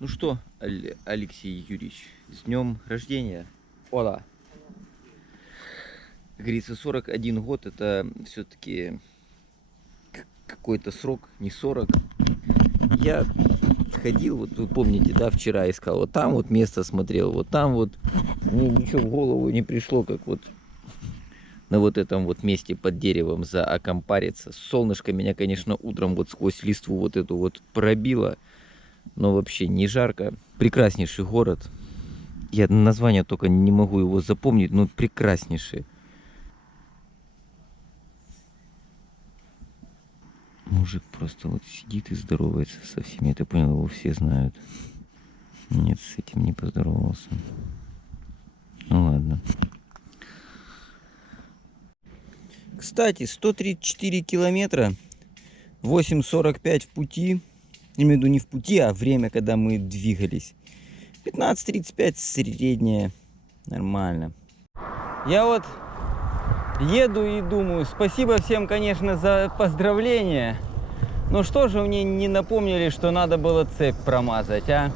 Ну что, Алексей Юрьевич, с днем рождения. Ола. Как говорится, 41 год это все-таки какой-то срок, не 40. Я ходил, вот вы помните, да, вчера искал, вот там вот место смотрел, вот там вот. Мне ничего в голову не пришло, как вот на вот этом вот месте под деревом заокомпариться. Солнышко меня, конечно, утром вот сквозь листву вот эту вот пробило, но вообще не жарко. Прекраснейший город. Я название только не могу его запомнить, но прекраснейший. Мужик просто вот сидит и здоровается со всеми. Я понял, его все знают. Нет, с этим не поздоровался. Ну ладно. Кстати, 134 километра, 8:45 в пути. Имею в виду не в пути, а время, когда мы двигались. 15:35 средняя. Нормально. Я вот еду и думаю, спасибо всем, конечно, за поздравления. Но что же мне не напомнили, что надо было цепь промазать, а?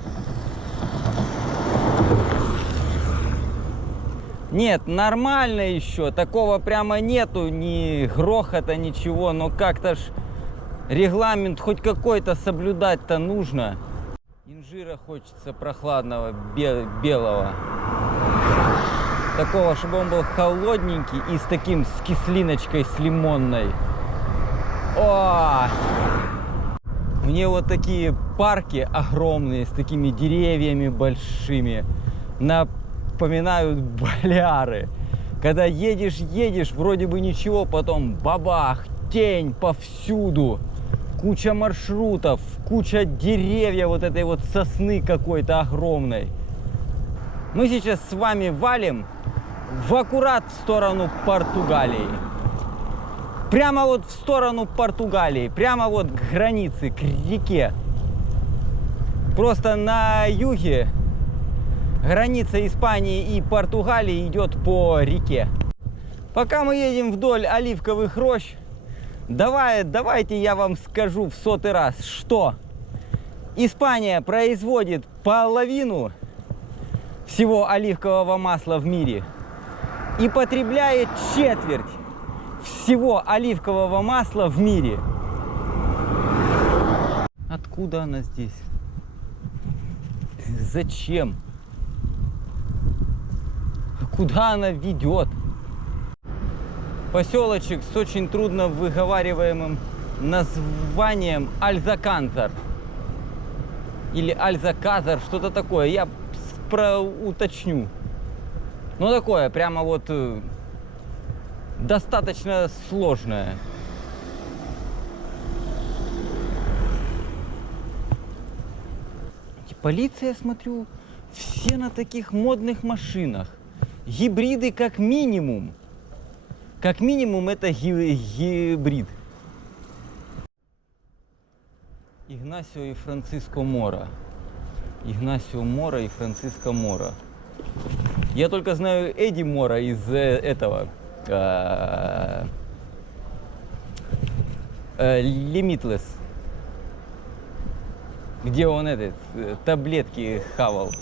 Нет, нормально еще. Такого прямо нету, ни грохота, ничего. Но как-то ж регламент хоть какой-то соблюдать-то нужно. Инжира хочется прохладного, белого. Такого, чтобы он был холодненький и с кислиночкой, с лимонной. О! Мне вот такие парки огромные, с такими деревьями большими, напоминают Балеары. Когда едешь, вроде бы ничего, потом бабах, тень повсюду. Куча маршрутов, куча деревьев вот этой вот сосны какой-то огромной. Мы сейчас с вами валим в аккурат в сторону Португалии. Прямо вот в сторону Португалии, прямо вот к границе, к реке. Просто на юге граница Испании и Португалии идет по реке. Пока мы едем вдоль оливковых рощ, давайте я вам скажу в 100-й раз, что Испания производит половину всего оливкового масла в мире и потребляет четверть всего оливкового масла в мире. Откуда она здесь? Зачем? Куда она ведет? Поселочек с очень трудно выговариваемым названием Альзаканзар. Или Альзаказар, что-то такое. Я уточню. Ну такое, прямо вот достаточно сложное. Полиция, смотрю, все на таких модных машинах. Гибриды как минимум. Как минимум это гибрид. Игнасио и Франциско Мора. Игнасио Мора и Франциско Мора. Я только знаю Эдди Мора из этого Limitless, где он таблетки хавал.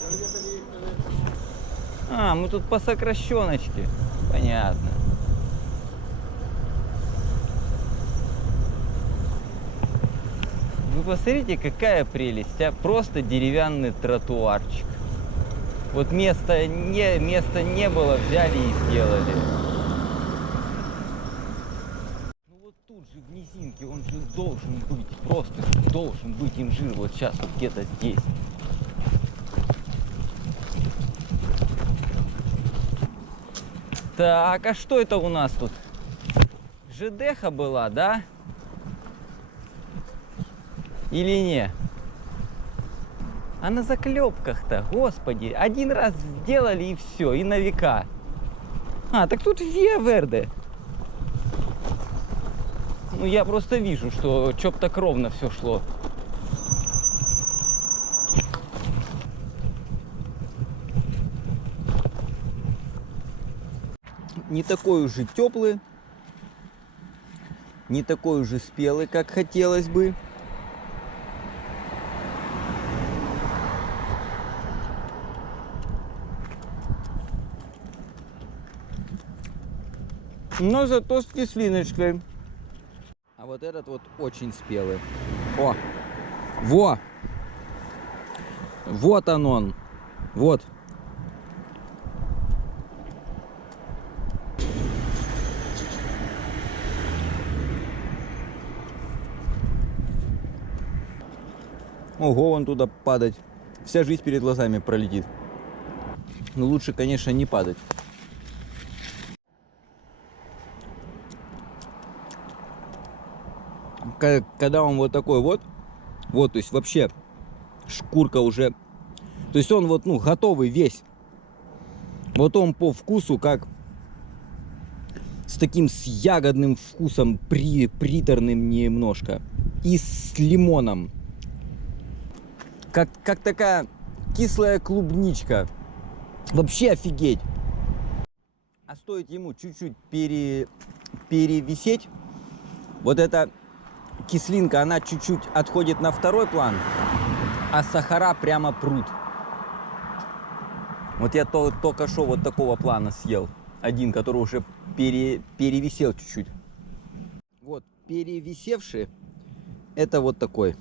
А, мы тут по сокращеночке. Понятно. Вы посмотрите, какая прелесть, а? Просто деревянный тротуарчик. Вот места не было, взяли и сделали. Ну вот тут же в низинке он же должен быть, просто должен быть инжир вот сейчас вот где-то здесь. Так, а что это у нас тут? ЖДХа была, да? Или не? А на заклепках-то, господи, один раз сделали и все, и на века. А, так тут Виа Верде. Ну, я просто вижу, что чоп так ровно все шло. Не такой уже теплый, не такой уже спелый, как хотелось бы. Но зато с кислиночкой. А вот этот вот очень спелый. О! Во! Вот он. Вот. Ого, вон туда падать. Вся жизнь перед глазами пролетит. Но лучше, конечно, не падать. Когда он вот такой вот, то есть вообще шкурка уже, то есть он вот, ну, готовый весь. Вот он по вкусу как с таким с ягодным вкусом, приторным немножко. И с лимоном. Как такая кислая клубничка. Вообще офигеть. А стоит ему чуть-чуть перевисеть, вот эта кислинка, она чуть-чуть отходит на второй план, а сахара прямо прут. Вот я только что вот такого плана съел. Один, который уже перевисел чуть-чуть. Вот, перевисевший, это вот такой.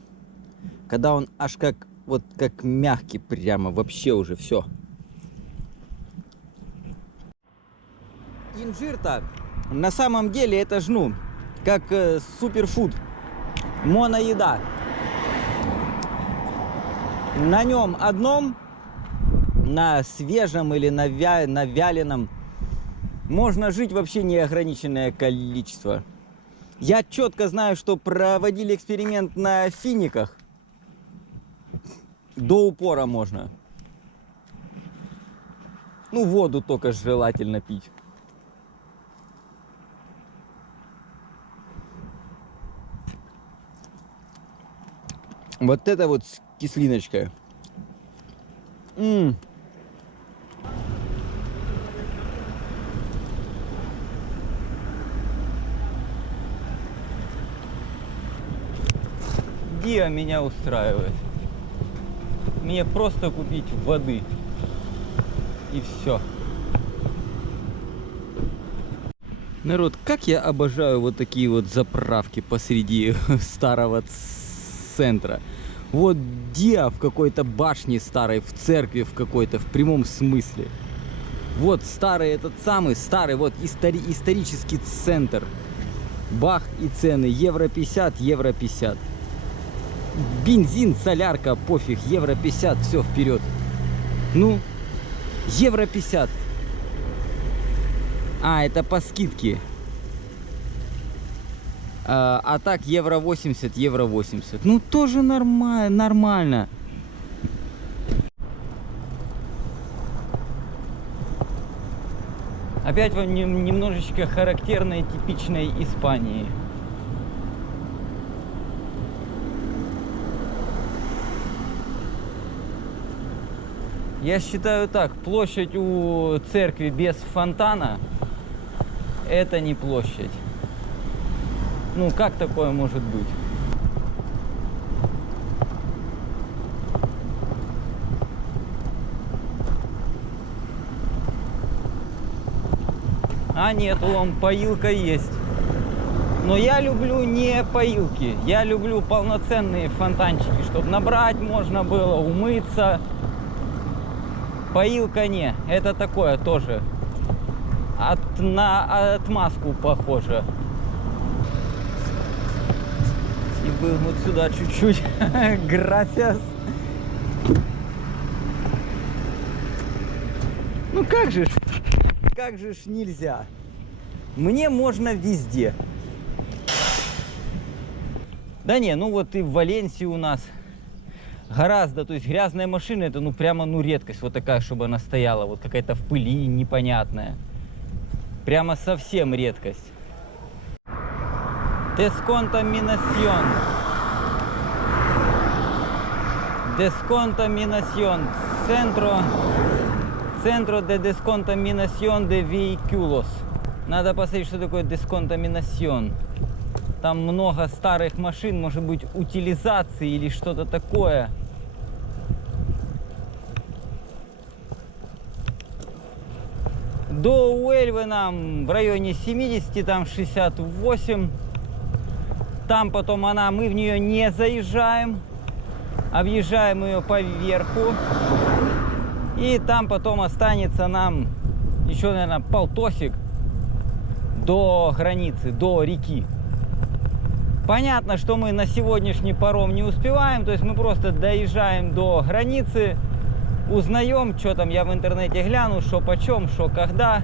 Когда он аж как, вот как мягкий прямо, вообще уже все. Инжир-то на самом деле это ж, ну, как суперфуд, моноеда. На нем одном, на свежем или на вяленом, можно жить вообще неограниченное количество. Я четко знаю, что проводили эксперимент на финиках. До упора можно. Ну, воду только желательно пить. Вот это вот с кислиночкой. Диа меня устраивает. Мне просто купить воды. И все. Народ, как я обожаю вот такие вот заправки посреди старого центра. Вот Диа в какой-то башне старой, в церкви в какой-то, в прямом смысле. Вот старый, этот самый старый, вот исторический центр. Бах и цены. Евро 50, евро 50. Бензин, солярка, пофиг, евро 50, все, вперед. Ну, евро 50. А, это по скидке. А так евро 80, евро 80. Ну, тоже нормально. Опять вам немножечко характерной, типичной Испании. Я считаю так, площадь у церкви без фонтана — это не площадь. Ну, как такое может быть? А нет, вон поилка есть. Но я люблю не поилки, я люблю полноценные фонтанчики, чтобы набрать можно было, умыться. Поилка не, это такое тоже. На отмазку похоже. И бы вот сюда чуть-чуть. Gracias. Ну как же ж нельзя? Мне можно везде. Да не, ну вот и в Валенсии у нас гораздо, то есть грязная машина, это ну прямо ну редкость вот такая, чтобы она стояла, вот какая-то в пыли непонятная. Прямо совсем редкость. Descontaminación. Descontaminación. Centro de descontaminación de vehículos. Надо посмотреть, что такое descontaminación. Там много старых машин, может быть, утилизации или что-то такое. До Уэльвы нам в районе 70, там 68. Там потом мы в нее не заезжаем. Объезжаем ее по верху. И там потом останется нам еще, наверное, полтосик до границы, до реки. Понятно, что мы на сегодняшний паром не успеваем, то есть мы просто доезжаем до границы, узнаем, что там, я в интернете гляну, что почем, что когда.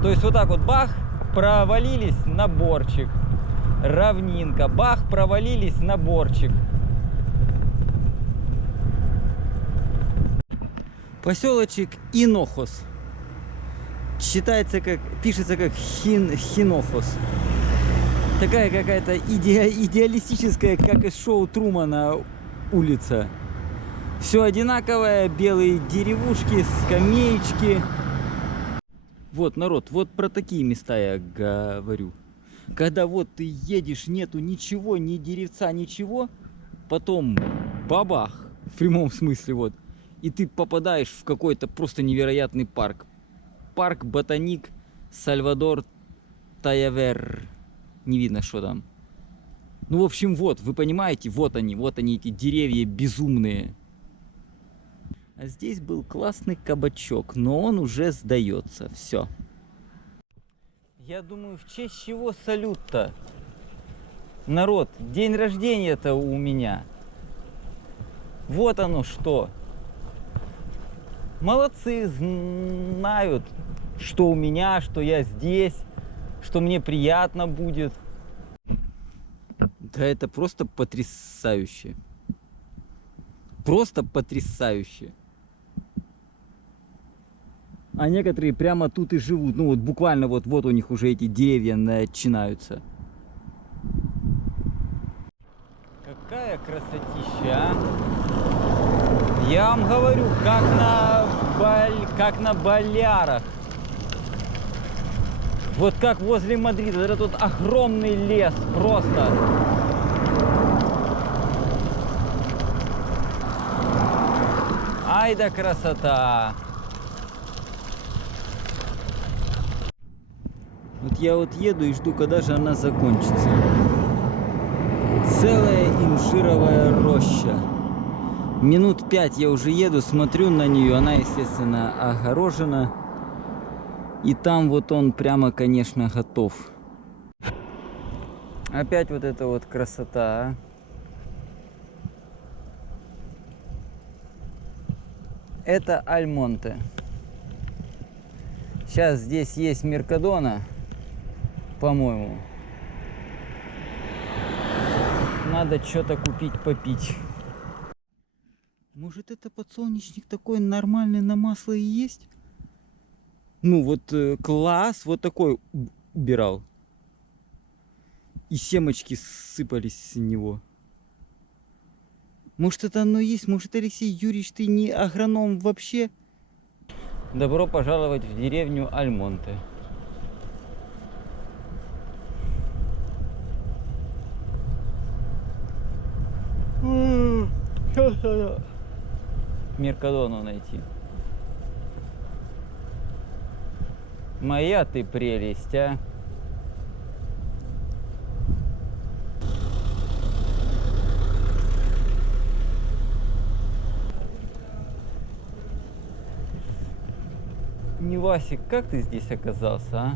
То есть вот так вот бах, провалились на борчик, равнинка, бах, провалились на борчик. Поселочек Инохос. Считается как, пишется как Хинохос. Такая какая-то идеалистическая, как из шоу Трумана, улица. Все одинаковое, белые деревушки, скамеечки. Вот, народ, вот про такие места я говорю. Когда вот ты едешь, нету ничего, ни деревца, ничего, потом бабах, в прямом смысле, вот, и ты попадаешь в какой-то просто невероятный парк. Парк Ботаник Сальвадор Таявер. Не видно, что там. Ну, в общем, вот, вы понимаете, вот они, эти деревья безумные. А здесь был классный кабачок, но он уже сдается. Все. Я думаю, в честь чего салют-то? Народ, день рождения-то у меня. Вот оно что. Молодцы, знают, что у меня, что я здесь, что мне приятно будет. Да это просто потрясающе. Просто потрясающе. А некоторые прямо тут и живут. Ну вот буквально вот у них уже эти деревья начинаются. Какая красотища, а? Я вам говорю, как на Балярах. Вот как возле Мадрида. Это тут огромный лес просто. Ай да красота. Вот я вот еду и жду, когда же она закончится. Целая инжировая роща. Минут 5 я уже еду, смотрю на нее. Она, естественно, огорожена. И там вот он прямо, конечно, готов. Опять вот эта вот красота, а? Это Альмонте. Сейчас здесь есть Меркадона, по-моему. Надо что-то купить, попить. Может, это подсолнечник такой нормальный на масло и есть? Ну вот класс вот такой убирал. И семечки сыпались с него. Может, это оно есть? Может, Алексей Юрьевич, ты не агроном вообще? Добро пожаловать в деревню Альмонте. Меркадону найти. Моя ты прелесть, а. Невасик, как ты здесь оказался, а?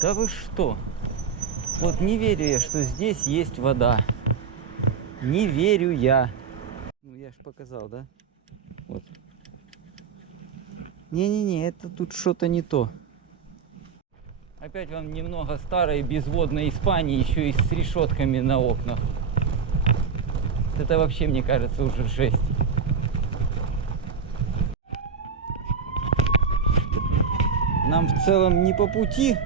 Да вы что? Вот не верю я, что здесь есть вода. Не верю я. Ну я ж показал, да? Вот. Не-не-не, это тут что-то не то. Опять вам немного старой безводной Испании, еще и с решетками на окнах. Это вообще, мне кажется, уже жесть. Нам в целом не по пути,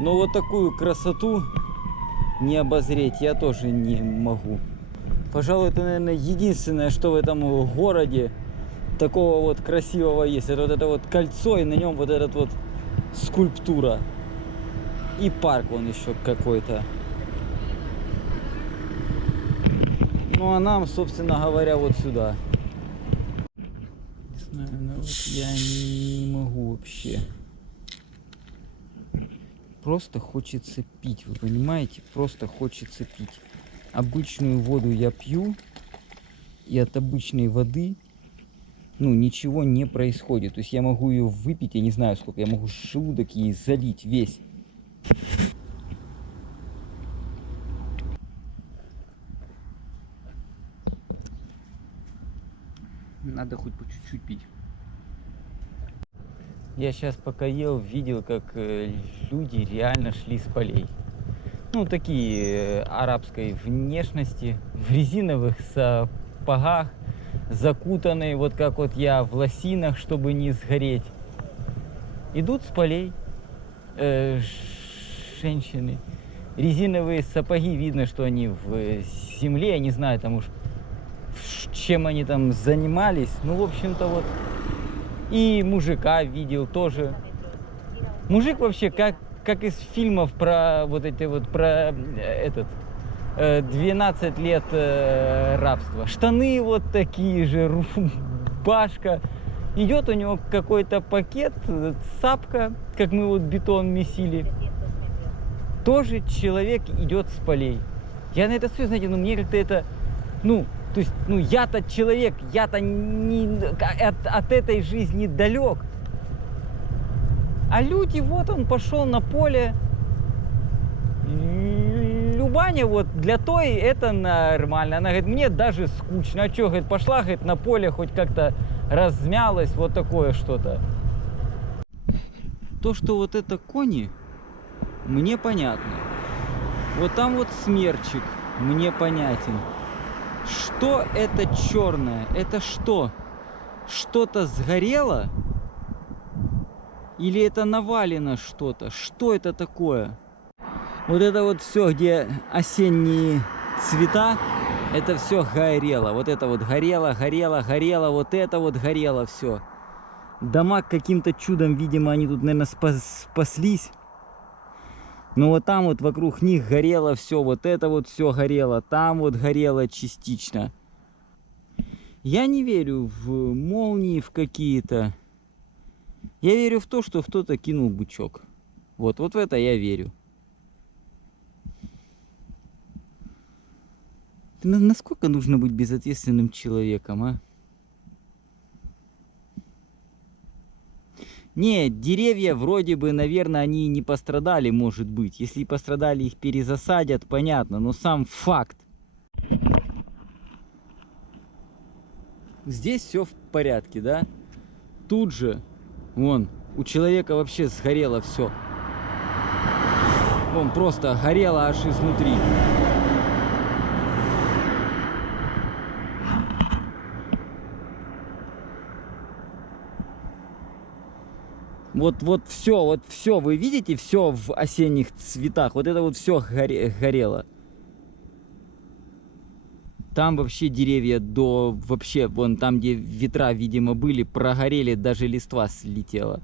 но вот такую красоту не обозреть я тоже не могу. Пожалуй, это, наверное, единственное, что в этом городе такого вот красивого есть. Это вот это вот кольцо, и на нем вот этот вот скульптура. И парк вон еще какой-то. Ну а нам, собственно говоря, вот сюда. Не знаю, ну вот я не могу вообще. Просто хочется пить, вы понимаете? Просто хочется пить. Обычную воду я пью, и от обычной воды, ну, ничего не происходит. То есть я могу ее выпить, я не знаю сколько, я могу желудок ей залить весь. Надо хоть по чуть-чуть пить. Я сейчас пока ел, видел, как люди реально шли с полей. Ну, такие арабской внешности, в резиновых сапогах, закутанные, вот как вот я, в лосинах, чтобы не сгореть. Идут с полей женщины. Резиновые сапоги, видно, что они в земле, я не знаю, там уж чем они там занимались. Ну, в общем-то, вот. И мужика видел тоже. Мужик вообще как из фильмов про вот эти вот, про этот 12 лет рабства. Штаны вот такие же, рубашка. Идет у него какой-то пакет, сапка, как мы вот бетон месили. Тоже человек идет с полей. Я на это все, знаете, ну мне как-то это, ну, то есть, ну я-то человек, я-то не от этой жизни далек. А люди, вот он пошел на поле. Любаня вот для той это нормально. Она говорит, мне даже скучно. А что, говорит, пошла, говорит, на поле, хоть как-то размялась, вот такое что-то. То, что вот это кони, мне понятно. Вот там вот смерчик, мне понятен. Что это черное? Это что? Что-то сгорело? Или это навалено что-то? Что это такое? Вот это вот все, где осенние цвета, это все горело. Вот это вот горело, горело, горело. Вот это вот горело все. Дома каким-то чудом, видимо, они тут, наверное, спаслись. Но вот там вот вокруг них горело все. Вот это вот все горело. Там вот горело частично. Я не верю в молнии, в какие-то. Я верю в то, что кто-то кинул бычок. Вот в это я верю. Насколько нужно быть безответственным человеком, а? Нет, деревья вроде бы, наверное, они не пострадали, может быть. Если пострадали, их перезасадят, понятно. Но сам факт. Здесь все в порядке, да? Тут же, вон, у человека вообще сгорело все. Вон, просто горело аж изнутри. Вот все, вы видите, все в осенних цветах. Вот это вот все горело. Там вообще деревья вообще, вон там, где ветра, видимо, были, прогорели, даже листва слетела.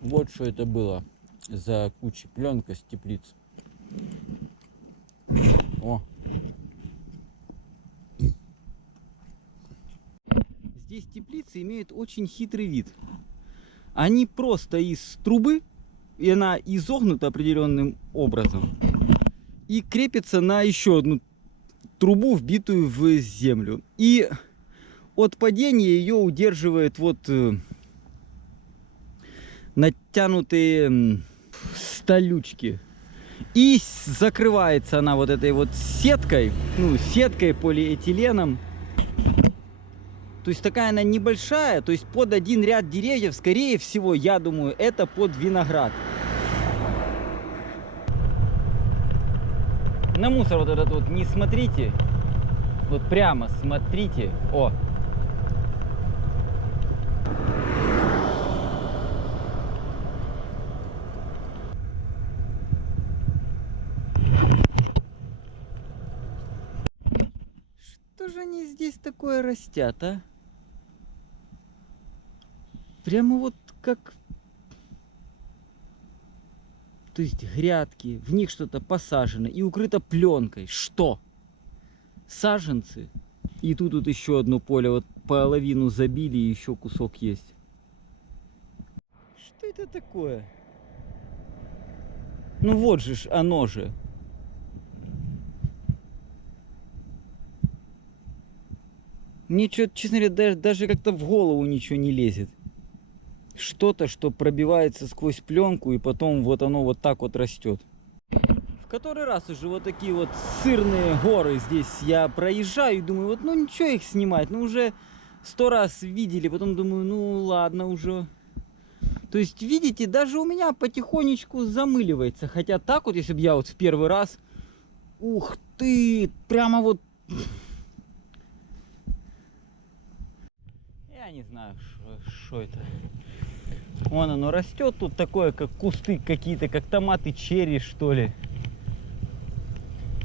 Вот что это было за куча пленка с теплиц. О! Здесь теплицы имеют очень хитрый вид. Они просто из трубы, и она изогнута определенным образом, и крепится на еще одну трубу, вбитую в землю. И от падения ее удерживает вот натянутые столючки. И закрывается она вот этой вот сеткой, ну, сеткой полиэтиленом. То есть такая она небольшая, то есть под один ряд деревьев, скорее всего, я думаю, это под виноград. На мусор вот этот вот не смотрите, вот прямо смотрите. О! Что же они здесь такое растят, а? Прямо вот как... То есть грядки, в них что-то посажено и укрыто пленкой. Что? Саженцы? И тут еще одно поле, вот половину забили и еще кусок есть. Что это такое? Ну вот же ж, оно же. Мне что-то, честно говоря, даже как-то в голову ничего не лезет. Что-то, что пробивается сквозь пленку, и потом вот оно вот так вот растет. В который раз уже вот такие вот сырные горы здесь я проезжаю и думаю, вот ну ничего их снимать, ну уже 100 раз видели, потом думаю, ну ладно уже. То есть, видите, даже у меня потихонечку замыливается, хотя так вот, если бы я вот в первый раз, ух ты, прямо вот... Я не знаю, что это. Вон оно растет тут такое, как кусты какие-то, как томаты черри, что ли.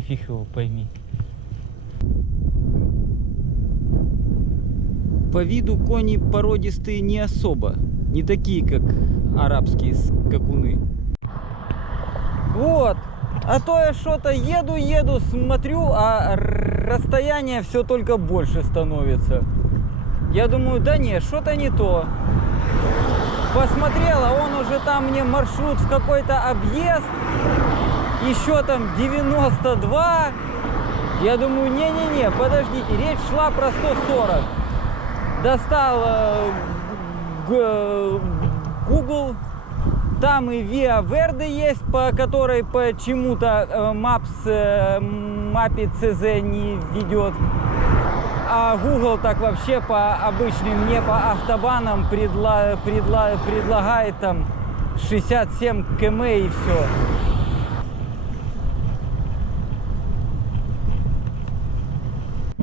Фиг его пойми. По виду кони породистые не особо. Не такие, как арабские скакуны. Вот. А то я что-то еду, смотрю, а расстояние все только больше становится. Я думаю, да не, что-то не то. Посмотрела, он уже там мне маршрут в какой-то объезд. Еще там 92. Я думаю, не-не-не, подождите, речь шла про 140. Достал Google. Там и Via Verde есть, по которой почему-то мапе CZ не ведет. А Google так вообще по обычным, не по автобанам предлагает там 67 км и все.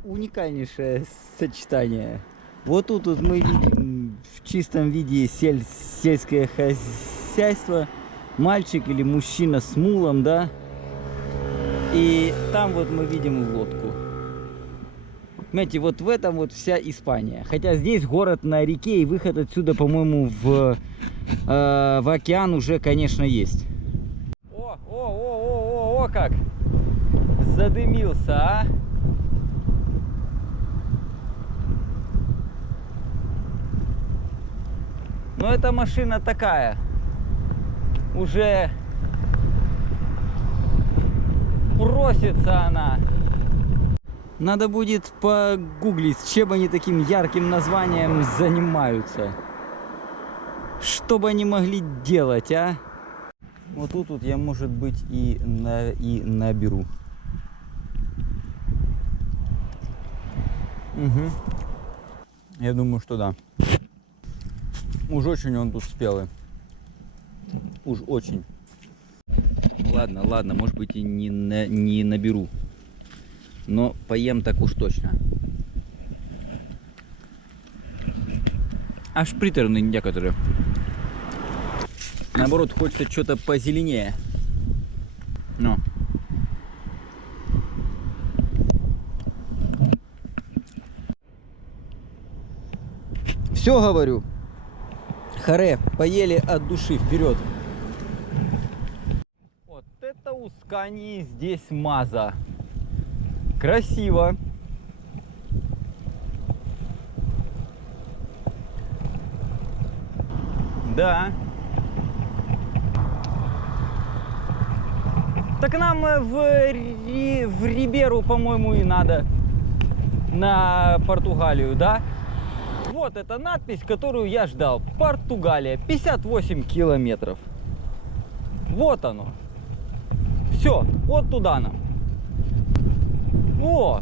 Уникальнейшее сочетание. Вот тут вот мы видим в чистом виде сельское хозяйство. Мальчик или мужчина с мулом, да? И там вот мы видим лодку. Понимаете, вот в этом вот вся Испания. Хотя здесь город на реке, и выход отсюда, по-моему, в океан уже, конечно, есть. О, как задымился, а! Но эта машина такая, уже просится она. Надо будет погуглить, чем они таким ярким названием занимаются. Что бы они могли делать, а? Вот тут вот я, может быть, и наберу. Угу. Я думаю, что да. Уж очень он тут спелый. Уж очень. Ладно, может быть и не наберу. Но поем так уж точно. Аж приторные некоторые. Наоборот, хочется что-то позеленее. Но. Все говорю. Харе, поели от души, вперед. Вот это у Скании здесь маза. Красиво. Да. Так нам в Риберу, по-моему, и надо. На Португалию, да? Вот эта надпись, которую я ждал. Португалия. 58 километров. Вот оно. Все, вот туда нам. О!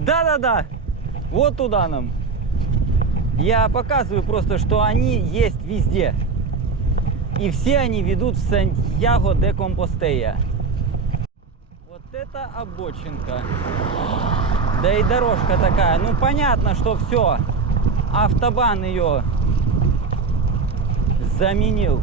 Да. Вот туда нам. Я показываю просто, что они есть везде. И все они ведут в Сантьяго де Компостея. Вот это обочинка. Да и дорожка такая. Ну понятно, что все. Автобан ее заменил.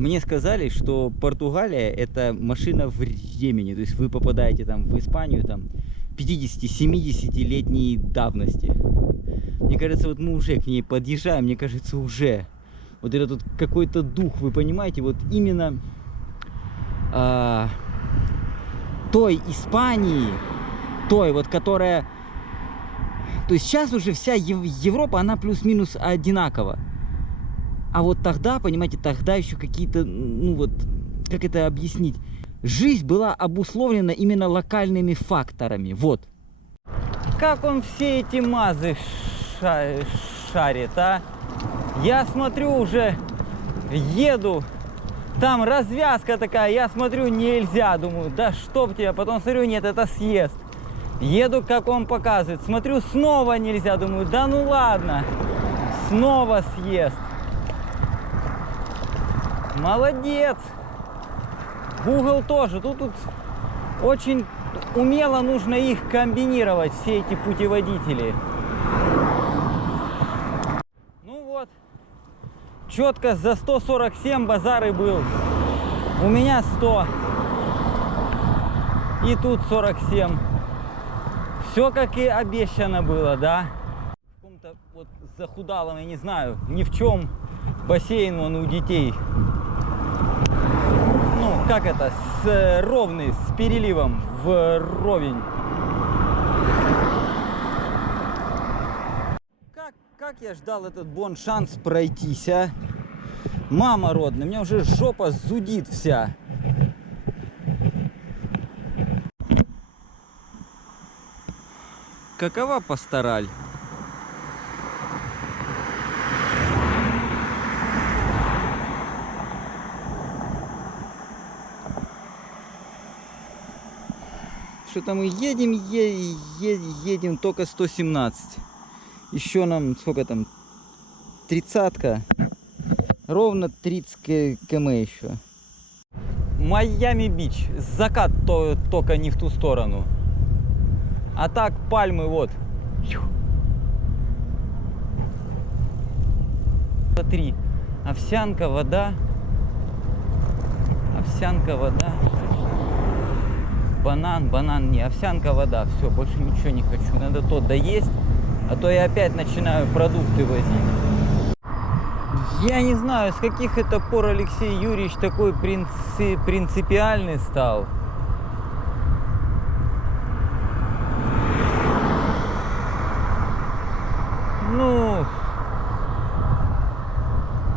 Мне сказали, что Португалия это машина времени. То есть вы попадаете там в Испанию там 50-70-летней давности. Мне кажется, вот мы уже к ней подъезжаем, мне кажется, уже. Вот это тут какой-то дух, вы понимаете, вот именно той Испании, той вот, которая... То есть сейчас уже вся Европа, она плюс-минус одинакова. А вот тогда, понимаете, тогда еще какие-то, ну вот, как это объяснить? Жизнь была обусловлена именно локальными факторами, вот. Как он все эти мазы шарит, а? Я смотрю уже, еду, там развязка такая, я смотрю, нельзя, думаю, да чтоб тебя, потом смотрю, нет, это съезд. Еду, как он показывает, смотрю, снова нельзя, думаю, да ну ладно, снова съезд. Молодец! Google тоже. Тут очень умело нужно их комбинировать, все эти путеводители. Ну вот. Четко за 147 базар и был. У меня 100. И тут 47. Все как и обещано было, да? В каком-то вот захудалом, я не знаю, ни в чем бассейн он у детей. Ну, как это, ровный, с переливом вровень. Как я ждал этот бон-шанс пройтись, а? Мама родная, у меня уже жопа зудит вся. Какова пастораль? Что-то мы едем только 117. Еще нам, сколько там, 30-ка. Ровно 30 км еще. Майами-Бич. Закат только не в ту сторону. А так пальмы вот. Смотри. Овсянка, вода. Овсянка, вода. Банан, не овсянка, вода. Все, больше ничего не хочу. Надо то доесть, а то я опять начинаю продукты возить. Я не знаю, с каких это пор Алексей Юрьевич такой принципиальный стал. Ну,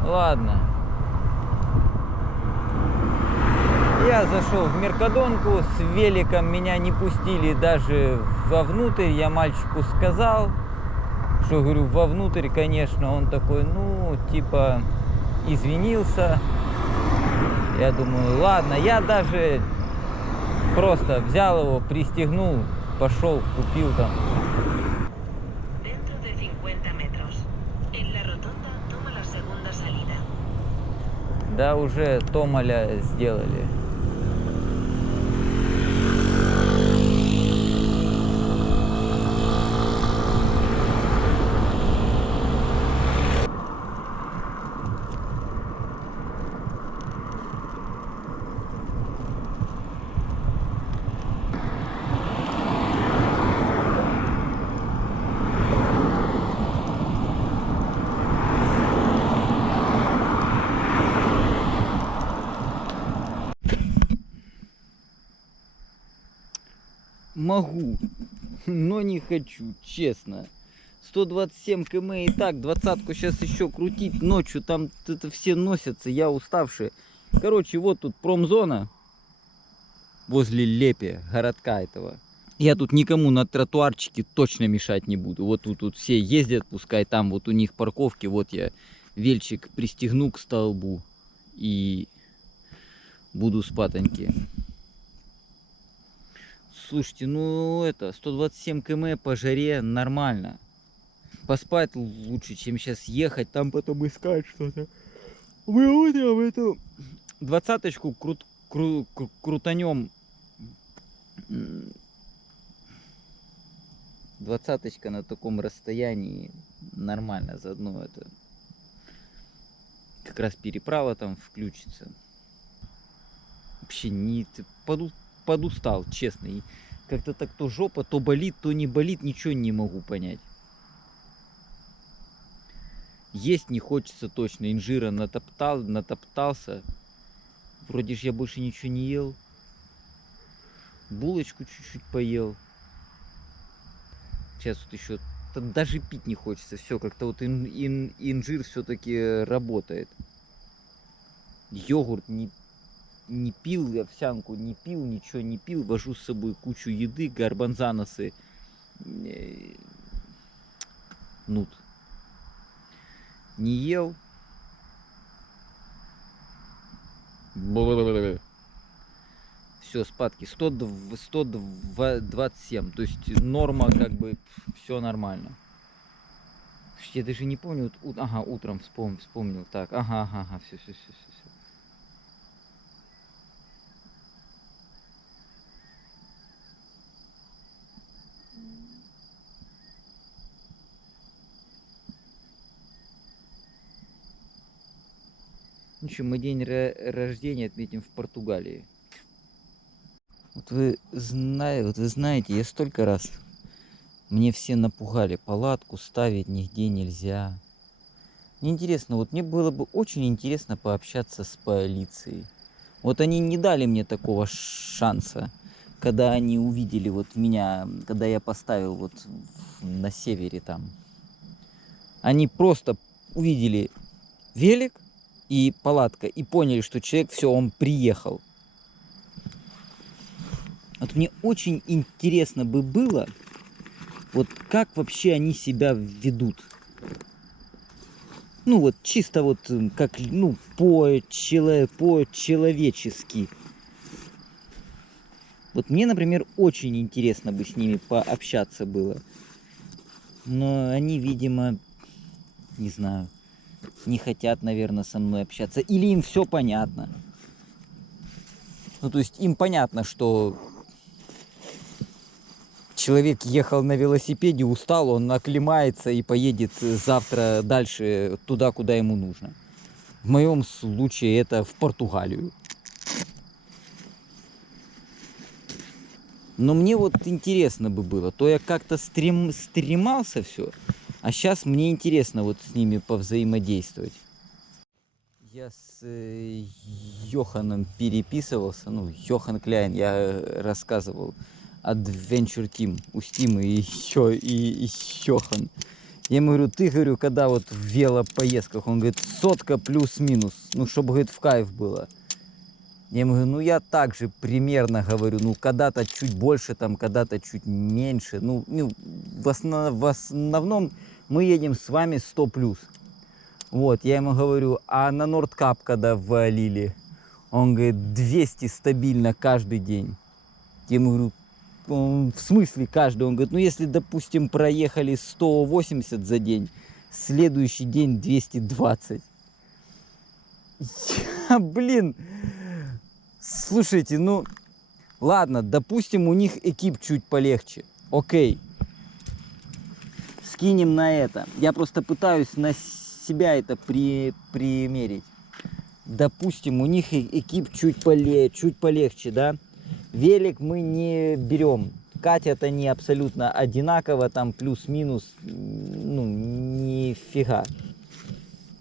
ладно. Я зашел в Меркадонку, с великом меня не пустили даже вовнутрь. Я мальчику сказал, что, говорю, вовнутрь, конечно. Он такой, ну, типа, извинился. Я думаю, ладно. Я даже просто взял его, пристегнул, пошел, купил там. Да, уже Томаля сделали. Могу, но не хочу, честно. 127 км и так, 20-ку сейчас еще крутить ночью, там это все носятся, я уставший. Короче, вот тут промзона возле Лепе, городка этого. Я тут никому на тротуарчике точно мешать не буду. Вот тут все ездят, пускай там вот у них парковки, вот я вельчик пристегну к столбу и буду спатоньки. Слушайте, ну это, 127 км по жаре нормально. Поспать лучше, чем сейчас ехать, там потом искать что-то. Мы утром эту 20-очку крутанем. 20-очка на таком расстоянии нормально, заодно это как раз переправа там включится. Вообще не подустал, честно. И как-то так то жопа, то болит, то не болит, ничего не могу понять. Есть не хочется точно. Инжира натоптался. Вроде ж я больше ничего не ел. Булочку чуть-чуть поел. Сейчас вот еще даже пить не хочется. Все, как-то вот инжир все-таки работает. Йогурт не пил, овсянку не пил, ничего не пил. Вожу с собой кучу еды, гарбанзаносы. Нут. Не ел. Все, спадки 127. То есть норма, как бы, все нормально. Я даже не помню. Вот, ага, утром вспомнил. Так, ага, все. Ну что, мы день рождения отметим в Португалии. Вот вы знаете, я столько раз, мне все напугали, палатку ставить нигде нельзя. Мне интересно, вот мне было бы очень интересно пообщаться с полицией. Вот они не дали мне такого шанса, когда они увидели вот меня, когда я поставил вот на севере там. Они просто увидели велик и палатка и поняли, что человек, все, он приехал. Вот мне очень интересно бы было, вот как вообще они себя ведут. Ну вот чисто вот как, ну, по-человечески. Вот мне, например, очень интересно бы с ними пообщаться было. Но они, видимо, не знаю, не хотят, наверное, со мной общаться. Или им все понятно. Ну, то есть им понятно, что человек ехал на велосипеде, устал, он оклемается и поедет завтра дальше туда, куда ему нужно. В моем случае это в Португалию. Но мне вот интересно бы было. То я как-то стремался все, а сейчас мне интересно вот с ними повзаимодействовать. Я с Йоханом переписывался, ну, Йохан Кляйн, я рассказывал. Adventure Team, Устим и Йохан. Я ему говорю, ты, говорю, когда вот в велопоездках, он говорит, 100 плюс-минус, ну, чтобы, говорит, в кайф было. Я ему говорю, ну, я также примерно говорю, ну, когда-то чуть больше, там, когда-то чуть меньше. Ну в основном мы едем с вами 100 плюс. Вот, я ему говорю, а на Нордкап, когда валили, он говорит, 200 стабильно каждый день. Я ему говорю, в смысле каждый? Он говорит, ну если, допустим, проехали 180 за день, следующий день 220. Блин, слушайте, ну ладно, допустим, у них экип чуть полегче. Окей. Скинем на это. Я просто пытаюсь на себя это примерить. Допустим, у них экип чуть полегче, да? Велик мы не берем. Катят они абсолютно одинаково, там плюс-минус, ну, нифига.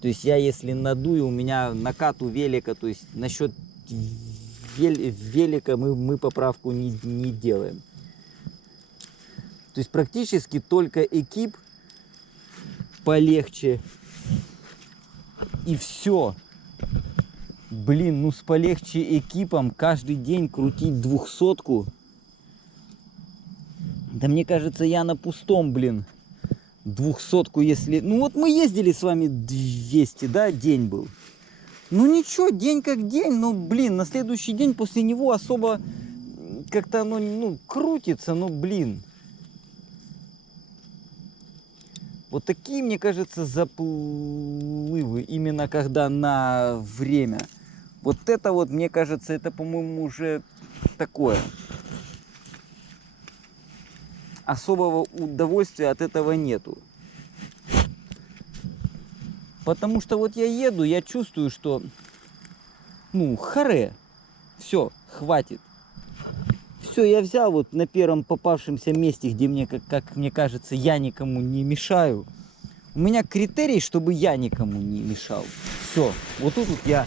То есть я если надую, у меня накат у велика, то есть насчет велика мы поправку не делаем. То есть практически только экип полегче и все. Блин, ну с полегче экипом каждый день крутить 200-ку. Да мне кажется, я на пустом, блин, 200-ку, если... Ну вот мы ездили с вами 200, да, день был. Ну ничего, день как день, но, блин, на следующий день после него особо как-то оно, ну, крутится, ну, блин. Вот такие, мне кажется, заплывы, именно когда на время. Вот это вот, мне кажется, это, по-моему, уже такое. Особого удовольствия от этого нету. Потому что вот я еду, я чувствую, что, ну, харе. Все, хватит. Все, я взял вот на первом попавшемся месте, где мне, как мне кажется, я никому не мешаю. У меня критерий, чтобы я никому не мешал. Все, вот тут вот я...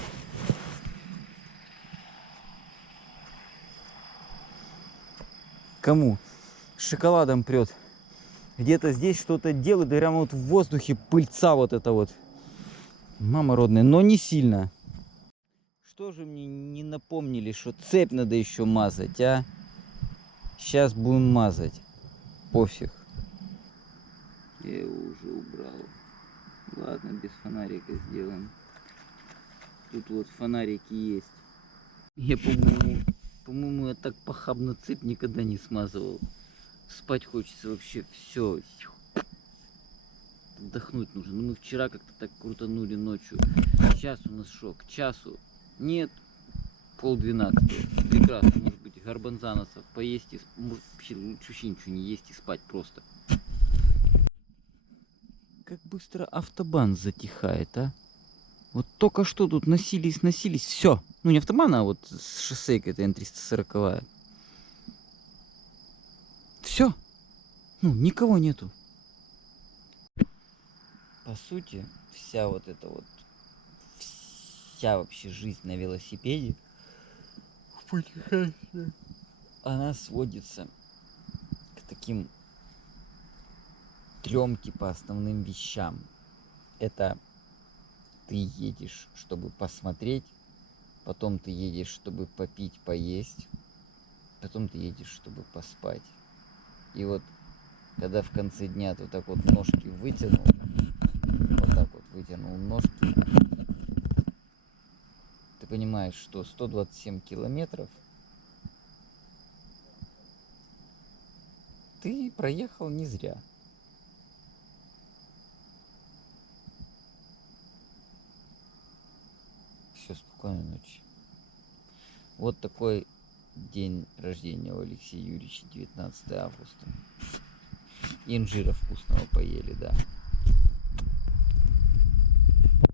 Кому? Шоколадом прет. Где-то здесь что-то делают, да прямо вот в воздухе пыльца вот это вот. Мама родная, но не сильно. Что же мне не напомнили, что цепь надо еще мазать, а? Сейчас будем мазать. Пофиг. Я его уже убрал. Ладно, без фонарика сделаем. Тут вот фонарики есть. Я, по-моему, я так похабно цепь никогда не смазывал. Спать хочется вообще, все. Отдохнуть нужно. Ну, мы вчера как-то так крутанули ночью. Сейчас у нас шок. К часу. Нет. 11:30. Прекрасно. Может быть, гарбанзаносов поесть и... Может, вообще лучше вообще ничего не есть и спать просто. Как быстро автобан затихает, а? Вот только что тут носились. Все. Ну, не автобан, а вот с шоссейкой, это Н-340. Все. Ну, никого нету. По сути, вся вот эта вот, вся вообще жизнь на велосипеде, она сводится к таким 3 типа основным вещам. Это ты едешь, чтобы посмотреть, потом ты едешь, чтобы попить, поесть, потом ты едешь, чтобы поспать. И вот, когда в конце дня ты так вот ножки вытянул, вот так вот вытянул ножки, ты понимаешь, что 127 километров ты проехал не зря. Все, спокойной ночи. Вот такой день рождения у Алексея Юрьевича, 19 августа. Инжира вкусного поели, да.